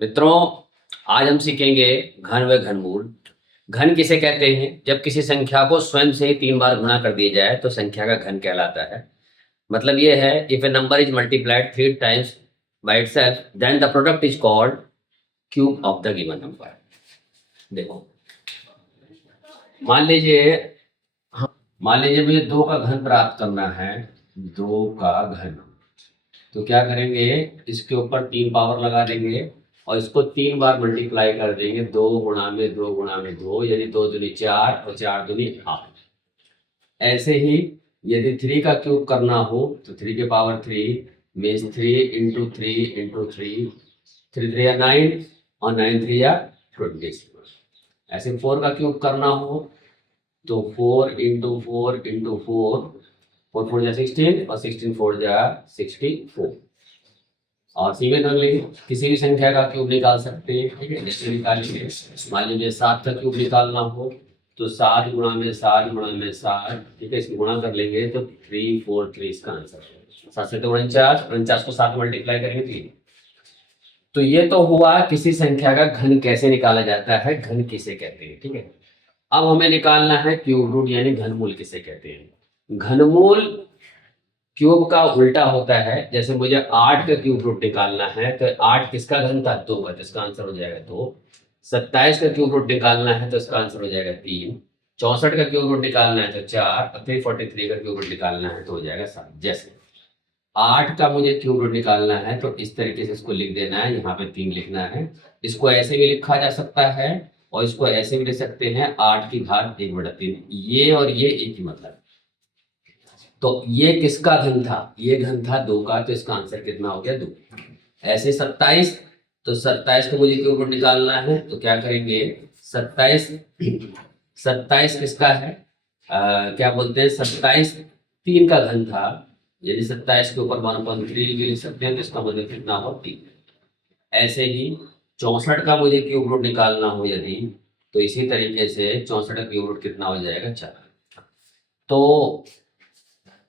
मित्रों, आज हम सीखेंगे घन व घनमूल। घन किसे कहते हैं? जब किसी संख्या को स्वयं से ही 3 बार गुणा कर दिया जाए तो संख्या का घन कहलाता है। मतलब ये है, if a number is multiplied 3 times by itself then the product is called cube of the given number. देखो, मान लीजिए मान लीजिए मुझे 2 का घन प्राप्त करना है। 2 का घन, तो क्या करेंगे, इसके ऊपर 3 पावर लगा देंगे और इसको 3 बार मल्टीप्लाई कर देंगे। 2 गुणा में 2 गुणा में 2, यानी 2 दूनी 4 और 4 दूनी 8। ऐसे ही यदि 3 का क्यूब करना हो तो 3 के पावर 3 मीन्स 3 इंटू 3 इंटू 3, 3 3 या 9 और 9 3 या 20। ऐसे 4 का क्यूब करना हो तो 4 इंटू 4 इंटू 4, 4 4 जा 16 और 16 4 जा 64। और सिमिलरली किसी भी संख्या का क्यूब निकाल सकते हैं। ठीक है, जैसे निकालेंगे, मान लीजिए 7 का क्यूब निकालना हो तो 7 गुणा में 7 गुणा में 7। ठीक है, इसको गुणा कर लेंगे तो 343 इसका आंसर है। 7 से तो 49, 49 को 7 मल्टीप्लाई करेंगे 3। तो ये तो हुआ किसी संख्या का घन कैसे निकाला जाता है, घन किसे कहते हैं। ठीक है, अब हमें निकालना है क्यूब रूट यानी घनमूल किसे कहते हैं। घनमूल क्यूब का उल्टा होता है। जैसे मुझे 8 का क्यूब रूट निकालना है तो 8 किसका घन था? 2 का, तो इसका आंसर हो जाएगा 2। 27 का क्यूब रूट निकालना है तो इसका आंसर हो जाएगा 3। 64 का क्यूब रूट निकालना है तो 4 और 343 का क्यूब रूट निकालना है तो हो जाएगा 7। जैसे 8 का मुझे क्यूब रूट निकालना है तो इस तरीके से इसको लिख देना है, यहाँ पे 3 लिखना है। इसको ऐसे भी लिखा जा सकता है और इसको ऐसे भी लिख सकते हैं 8 की घात 1/3। ये और ये एक ही मतलब। तो ये किसका घन था? ये घन था 2 का, तो इसका आंसर कितना हो गया? 2। ऐसे 27, तो 27 को मुझे क्यूब रूट निकालना है तो क्या करेंगे, 27 27 किसका है? क्या बोलते हैं, 27 3 का घन था, यदि 27 के ऊपर 1/3 भी लिख सकते हैं तो इसका मतलब कितना हो? 3। ऐसे ही 64 का मुझे क्यूब रूट निकालना हो यदि, तो इसी तरीके से 64 का क्यूब रूट कितना हो जाएगा? 4। तो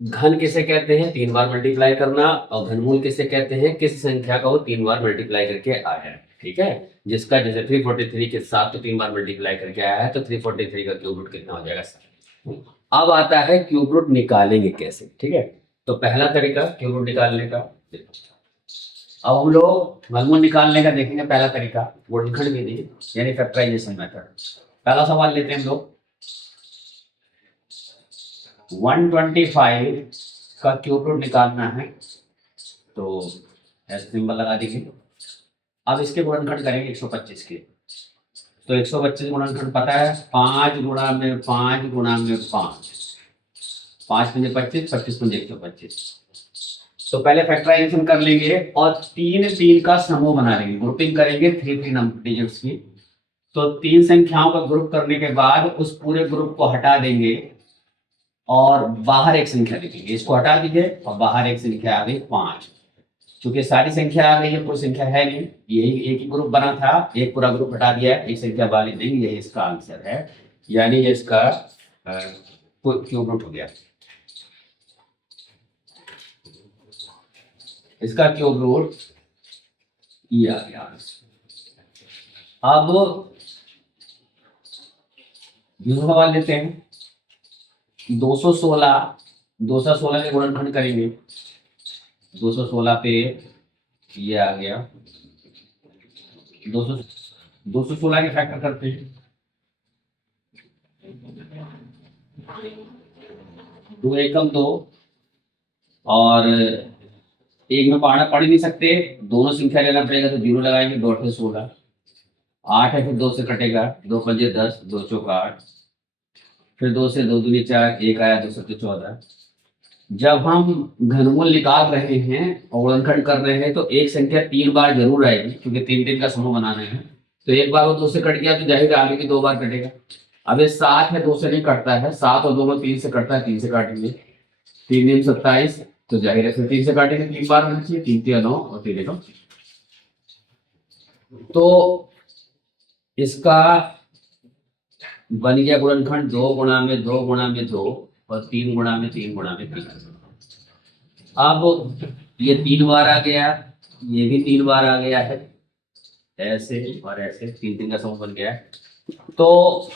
घन किसे कहते हैं? 3 बार मल्टीप्लाई करना। और घनमूल किसे कहते हैं? किस संख्या का वो 3 बार मल्टीप्लाई करके आया है। ठीक है, जिसका जैसे 343 के साथ तो 3 बार मल्टीप्लाई करके आया है तो 343 का क्यूब रूट कितना हो जाएगा? 7। अब आता है क्यूब रूट निकालेंगे कैसे। ठीक है, तो पहला तरीका क्यूब रूट निकालने का, अब हम लोग घनमूल निकालने का देखेंगे। पहला तरीका गुणनखंड विधि यानी फैक्टराइजेशन मेथड। पहला सवाल लेते हैं हम लोग। 125 का क्यूब रूट निकालना है तो एस सिंबल लगा देंगे। अब इसके गुणनखंड करेंगे 125 के, तो 125 गुणनखंड पता है, 5 गुणा में 5 गुणा में 5, 5 पंजे 25, 25 पंजे 125। तो पहले फैक्टराइजेशन कर लेंगे और 3 3 का समूह बना लेंगे, ग्रुपिंग करेंगे 3 3 नंबर डिजिट्स की। तो 3 संख्याओं का ग्रुप करने के बाद उस पूरे ग्रुप को हटा देंगे और बाहर एक संख्या लिखेंगे। इसको हटा दीजिए और बाहर एक संख्या आ गई 5। क्योंकि सारी संख्या आ गई है, कोई संख्या है नहीं, यही एक ही ग्रुप बना था, एक पूरा ग्रुप हटा दिया, एक संख्या बाहर लिख देंगे, यही इसका आंसर है। यानी ये इसका क्यूब रूट हो गया। इसका क्यूब रूट ये आ गया। अब दूसरा सवाल लेते हैं। 216 के गुणनखंड करेंगे। 216 पे ये आ गया, 216 के फैक्टर करते हैं। 2 एकम 2 और एक में पढ़ ही नहीं सकते, दोनों संख्या लेना पड़ेगा तो 0 लगाएंगे। 2 8 16, 8 है फिर 2 से कटेगा, 2 पंजे 10, 2 चौक 8, फिर 2 से 2 दूनी 4, 1 आया, 2 सत्ते 14। जब हम घनमूल निकाल रहे हैं और गुणनखंड कर रहे हैं तो एक संख्या 3 बार जरूर आएगी, क्योंकि 3 3 का समूह बनाना है। तो एक बार वो 2 से कट गया तो जाहिर आगे की 2 बार कटेगा। अब ये 7 है, 2 से नहीं कटता है, 7 और 2 में 3 से कटता है, 3 से काटेंगे। 3 दिन 27, तो जाहिर है फिर 3 से काटेंगे, 3 बार होना चाहिए, 3 3 9 और 3 9। तो इसका बन गया गुणनखंड 2 गुणा में 2 गुणा में 2 और 3 गुणा में 3 गुणा में 3। अब ये 3 बार आ गया, ये भी 3 बार आ गया है। ऐसे और ऐसे, तीन तीन का समूह बन गया है। तो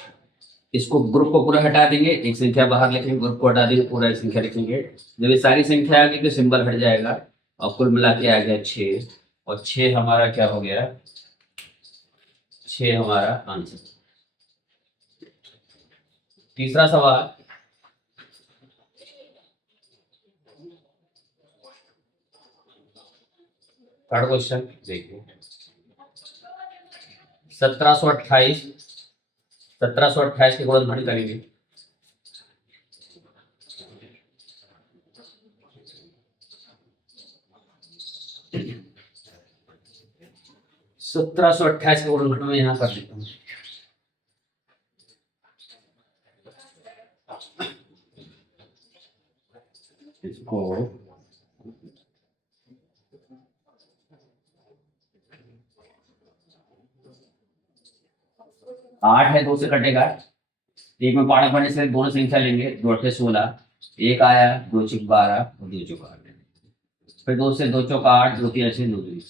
इसको ग्रुप को पूरा हटा देंगे, एक संख्या बाहर लिखेंगे, ग्रुप को हटा देंगे, पूरा एक संख्या लिखेंगे। जब ये सारी संख्या आ गई तो सिंबल हट जाएगा और कुल मिला के आ गया 6। और 6 हमारा क्या हो गया, 6 हमारा आंसर। तीसरा सवाल, थर्ड क्वेश्चन देखिए। 1728 के गुणनखंड करेंगे। सत्रह सौ अट्ठाईस के गुणनखंड में यहाँ कर देता हूँ। इसको 8 है, 2 से कटेगा। एक में पाड़ा पड़ने से दोनों संख्या लेंगे, 2 8 16, एक आया, 2 6 12 और 2 चौक 8। फिर 2 से 2 चौक 8, 2 3 8 2 2,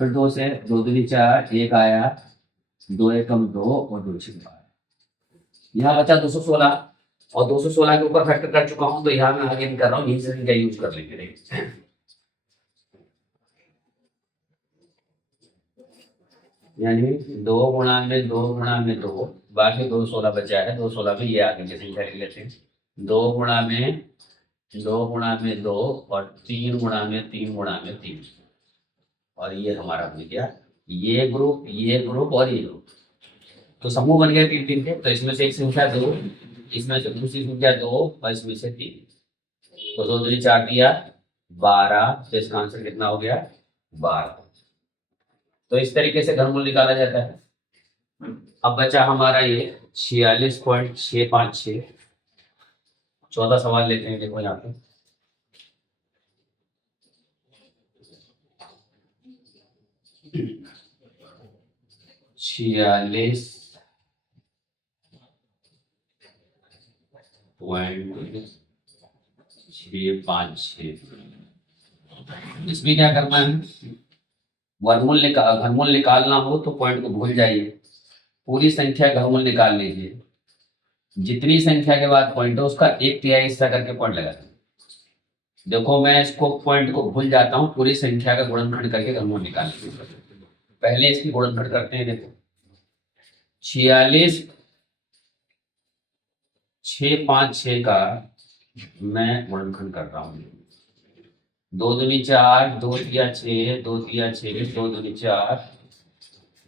फिर 2 से 2 2 4, एक आया, 2 1 2 और 2 6 12। यहाँ बचा 216 और 216 के ऊपर फैक्टर कर चुका हूँ, तो यहाँ मैं आगे नहीं कर रहा हूँ, यही से संख्या यूज कर लेंगे। यानी 2 गुणा में 2 गुणा में 2, बाकी 2 16 बचा है, 2 16 में ये आगे की संख्या लिख लेते हैं। 2 गुणा में 2 गुणा में 2 और 3 गुणा में 3 गुणा में 3, और ये हमारा बन गया ये ग्रुप और ये ग्रुप। तो समूह बन गया 3 3 के। तो इसमें से एक संख्या 2, इसमें से दूसरी संख्या 2 और इसमें से 3। तो 2 दूनी 4 दिया 12, तो इसका आंसर कितना हो गया 12। तो इस तरीके से घनमूल निकाला जाता है। अब बचा हमारा ये 46.656। 14 सवाल लेते हैं, देखो यहाँ पे। छियालीस पॉइंट 656। इसमें क्या करना है, घनमूल निकालना हो तो पॉइंट को भूल जाइए, पूरी संख्या घनमूल निकाल लीजिए। जितनी संख्या के बाद पॉइंट हो उसका 1/3 हिस्सा करके पॉइंट लगा दें। देखो मैं इसको पॉइंट को भूल जाता हूँ, पूरी संख्या का गुणनखंड करके घनमूल निकाल लीजिए। पहले इसकी गुणनखंड करते हैं। देखो 46.656 का मैं गुणनखंड कर रहा हूँ। 2 दूनी 4, 2 तिया 6, 2 तिया 6, 2 दूनी 4,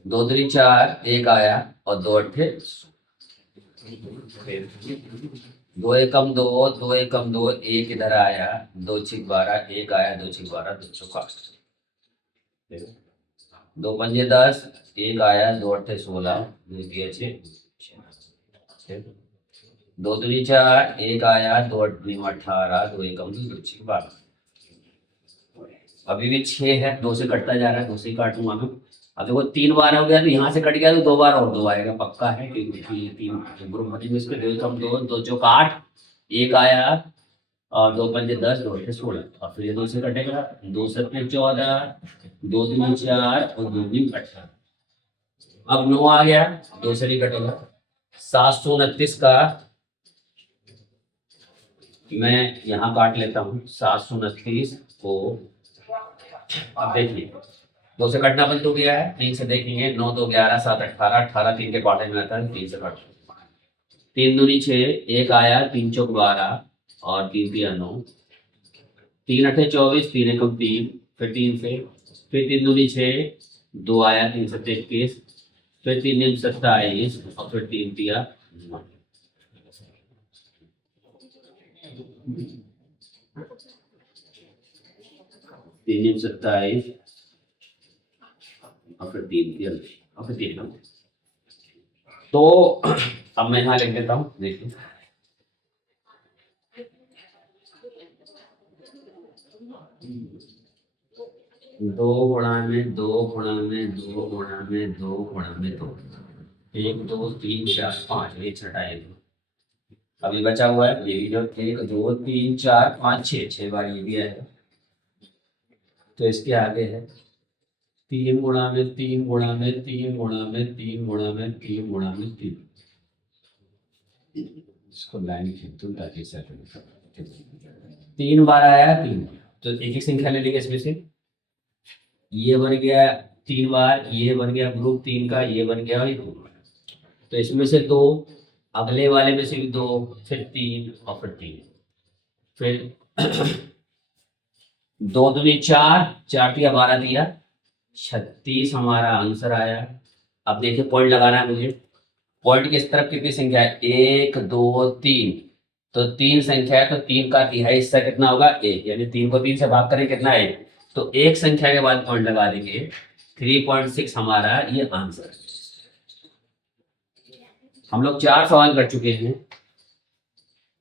2 दूनी 4, एक आया और 2 अट्ठे 2 एकम 2, 2 एकम 2, एक इधर आया, 2 6 12, एक आया, 2 6 12, 2 चौक 8, 2 पंजे 10, एक आया, 2 अट्ठे 16, 2 तिया 6, 2 दूनी 4, एक आया, 2 अट्ठे 18, 2 एकम 2, 2 6 12। अभी भी 6 है, 2 से कटता जा रहा है, 2 से ही काटूंगा मैं। अब देखो 3 बार हो गया, तो यहाँ से कट गया तो 2 बार और 2 आएगा, पक्का है, क्योंकि ये 3 ग्रुप बनेंगे इसके। 2 कम 2, 2 चौक 8, एक आया और 2 पंजे 10, 2 अट्ठे 16, और फिर ये 2 से कटेगा, 2 सत्ते 14, 2 दूनी 4 और 2 दूनी 18। अब 9 आ गया, 2 से नहीं कटेगा। 729 का मैं यहाँ काट लेता हूँ, 729 को। अब देखिए 2 से कटना बंद हो गया है, 3 से देखेंगे, 9 2 11, 7 18, 18 3 के पाटे में आता है, 3 से काट। 3 दूनी 6, एक आया, 3 चौक 12 और 3 तिया 9, 3 अट्ठे 24, 3 एकम 3, फिर 3 से, फिर 3 दूनी 6, 2 आया, 3 सत्ते 21, फिर 3 नीम 27 और फिर 3 तिया 9। तीन नीम 27 और फिर 3 तिया और फिर 3 एकम। तो अब मैं यहाँ लिख देता हूँ, देखिए 2 गुणा में 2 गुणा में 2 गुणा में 2 गुणा में 2, 1 2 3 4 5, ये छठा है। अभी बचा हुआ है ये भी, जो 1 2 3 4 5 6 बार ये भी है। तो इसके आगे है 3 गुणा में 3 गुणा में 3 गुणा में 3 गुणा में 3 गुणा में 3। इसको लाइन खींच दूं ताकि 3 बार आया 3, तो एक एक संख्या ले लेंगे इसमें से। ये बन गया 3 बार, ये बन गया ग्रुप 3 का, ये बन गया ये 2। तो इसमें से 2, अगले वाले में से भी 2, फिर 3 और फिर 3, फिर 2 दूनी 4, 4 दिया 12 दिया 36 हमारा आंसर आया। अब देखिए पॉइंट लगाना है मुझे। पॉइंट किस तरफ कितनी संख्या है? 1 2 3, तो 3 संख्या है, तो 3 का तिहाई हिस्सा कितना होगा? 1, यानी 3 को 3 से भाग करें कितना है? तो एक संख्या के बाद पॉइंट लगा देंगे। 3.6 हमारा ये आंसर है। हम लोग 4 सवाल कर चुके हैं,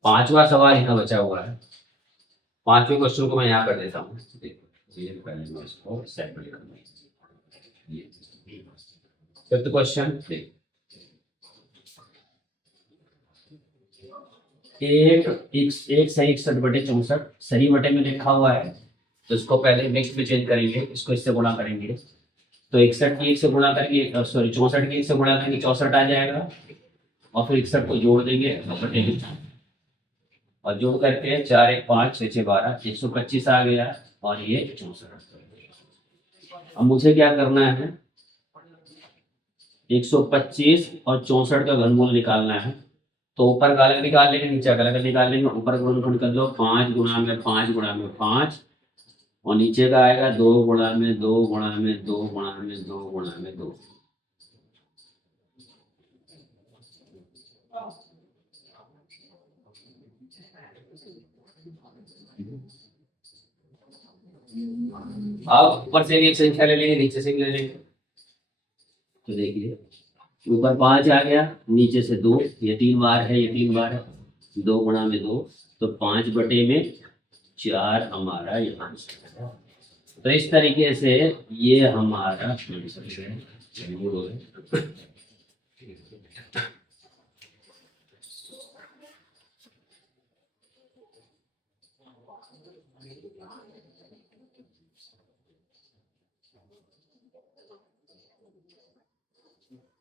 5वां सवाल यहाँ बचा हुआ है। 5वें क्वेश्चन को मैं यहाँ कर देता हूँ। पहले मैं इसको सेपरेट करूँगा। फिफ्थ क्वेश्चन, एक सही 61/64 सही बटे में लिखा हुआ है, तो इसको पहले नेक्स्ट में चेंज करेंगे, इसको इससे गुणा करेंगे। तो 61 की 1 से गुणा करके, सॉरी 64 की 1 से गुणा करेंगे 64 आ जाएगा, और फिर 61 को जोड़ देंगे बटे में, और जोड़ करके 4 1 5 6 6 12 125 आ गया, और ये 64। अब मुझे क्या करना है? 125 और 64 का घनमूल निकालना है। तो ऊपर का अलग निकाल लेंगे, नीचे का अलग निकाल लेंगे। ऊपर गुणनखंड कर लो 5 गुणा में 5 गुणा में 5, और नीचे का आएगा 2 गुणा में 2 गुणा में 2 गुणा में 2 गुणा में 2। अब ऊपर से भी एक संख्या ले लेंगे, नीचे से भी ले लेंगे। तो देखिए ऊपर 5 आ गया, नीचे से 2, ये 3 बार है, ये 3 बार है, 2 गुणा में 2, तो 5 बटे में 4 हमारा यहाँ। तो इस तरीके से ये हमारा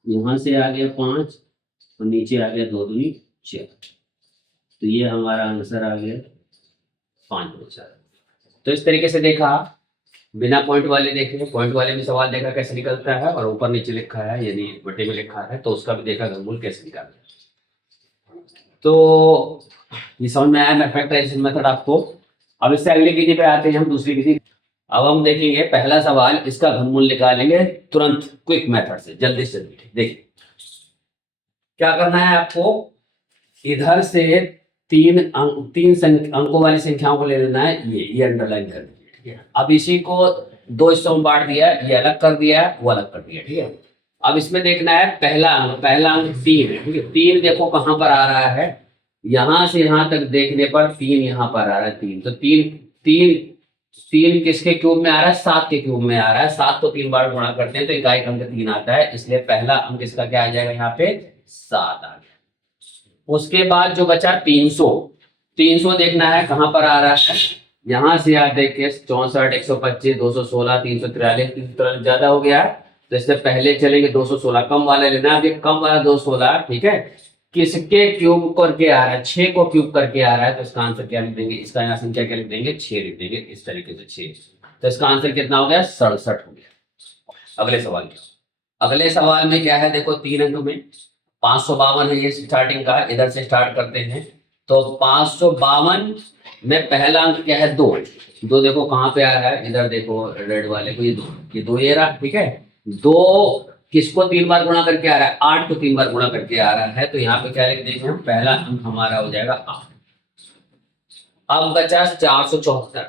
यहाँ से आ गया 5 और नीचे आ गया 2 दूनी 4, तो ये हमारा आंसर आ गया 5/4। तो इस तरीके से देखा, बिना पॉइंट वाले देखे, पॉइंट वाले में सवाल देखा कैसे निकलता है, और ऊपर नीचे लिखा है यानी बटे में लिखा है तो उसका भी देखा घनमूल कैसे निकालना है। तो ये समझ में आया मैं फैक्टराइजेशन मेथड आपको। अब इससे अगली विधि पे आते हैं हम, दूसरी विधि। अब हम देखेंगे पहला सवाल, इसका घनमूल निकालेंगे तुरंत क्विक मेथड से, जल्दी से जल्दी। देखिए क्या करना है आपको, इधर से 3 अंकों वाली संख्याओं को ले लेना है, ये अंडरलाइन कर दीजिए, ठीक है। अब इसी को 2 हिस्सों में बांट दिया, ये अलग कर दिया, वो अलग कर दिया, ठीक है। अब इसमें देखना है पहला अंक 3 है, ठीक है। 3 देखो कहाँ पर आ रहा है, यहां से यहां तक देखने पर 3 यहाँ पर आ रहा है 3, तो 3 किसके क्यूब में आ रहा है? 7 के क्यूब में आ रहा है। 7 को 3 बार गुणा करते हैं तो इकाई अंक 3 आता है, इसलिए पहला अंक इसका क्या आ जाएगा? यहाँ पे 7 आ गया। उसके बाद जो बचा 300 देखना है कहां पर आ रहा है, यहां से आप देखिए 64 125 216 343 343 ज्यादा हो गया, तो इससे पहले चलेंगे 216, कम वाला लेना है। अब ये कम वाला 216, ठीक है, किसके क्यूब करके आ रहा है? 6 को क्यूब करके आ रहा है, तो इसका आंसर क्या लिख देंगे? इसका यहाँ संख्या क्या लिख देंगे? 6 लिख देंगे, इस तरीके से 6। तो इसका आंसर कितना हो गया? 67 हो गया। अगले सवाल अगले सवाल में क्या है देखो, 3 अंक में 552 है ये स्टार्टिंग का, इधर से स्टार्ट करते हैं। तो 552 में पहला अंक क्या है? 2 देखो कहाँ पे आ रहा है, इधर देखो रेड वाले को, ये 2 ये रहा, ठीक है। 2 किसको 3 बार गुणा करके आ रहा है? 8 को 3 बार गुणा करके आ रहा है, तो यहाँ पे क्या लिख देंगे हम? पहला अंक हमारा हो जाएगा 8। अब बचा 474।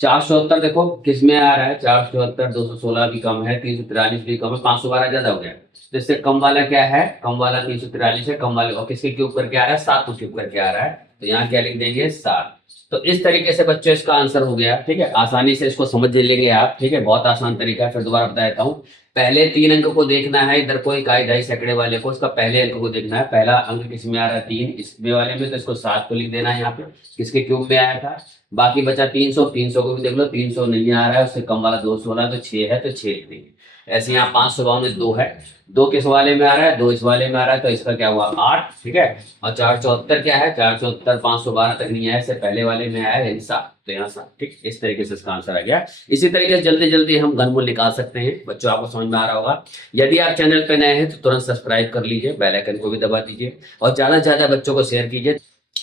474 देखो किस में आ रहा है? 474 216 भी कम है, 343 भी कम है, 512 ज्यादा हो गया। तो इससे कम वाला क्या है? कम वाला 343 है, कम वाले और किसके क्यूब करके आ रहा है? 7 को क्यूब करके आ रहा है, तो यहाँ क्या लिख देंगे? 7। तो इस तरीके से बच्चों इसका आंसर हो गया, ठीक है। आसानी से इसको समझ लेंगे आप, ठीक है। बहुत आसान तरीका है, फिर दोबारा बता देता हूँ। पहले 3 अंक को देखना है, इधर को इकाई ढाई सैकड़े वाले को, इसका पहले अंक को देखना है। पहला अंक किसमें आ रहा है? 3, इसमें वाले में, तो इसको 7 को लिख देना है यहाँ पे, किसके क्यूब में आया था। बाकी बचा 300 को भी देख लो, 300 नहीं आ रहा है, उससे कम वाला 216, तो 6 है, तो 6 लिख देंगे। ऐसे यहाँ 552 है, 2 किस वाले में आ रहा है, 2 इस वाले में आ रहा है, तो इसका क्या हुआ 8, ठीक है। और 474 क्या है, 474 512 तक नहीं आया, इससे पहले वाले में आया है 7, तो यहाँ 7, ठीक। इस तरीके से इसका आंसर आ गया। इसी तरीके से जल्दी जल्दी हम घनमूल निकाल सकते हैं। बच्चों आपको समझ में आ रहा होगा। यदि आप चैनल पर नए हैं तो तुरंत सब्सक्राइब कर लीजिए, बेल आइकन को भी दबा दीजिए और ज़्यादा से ज़्यादा बच्चों को शेयर कीजिए।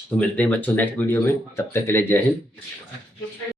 तो मिलते हैं बच्चों नेक्स्ट वीडियो में, तब तक के लिए जय हिंद।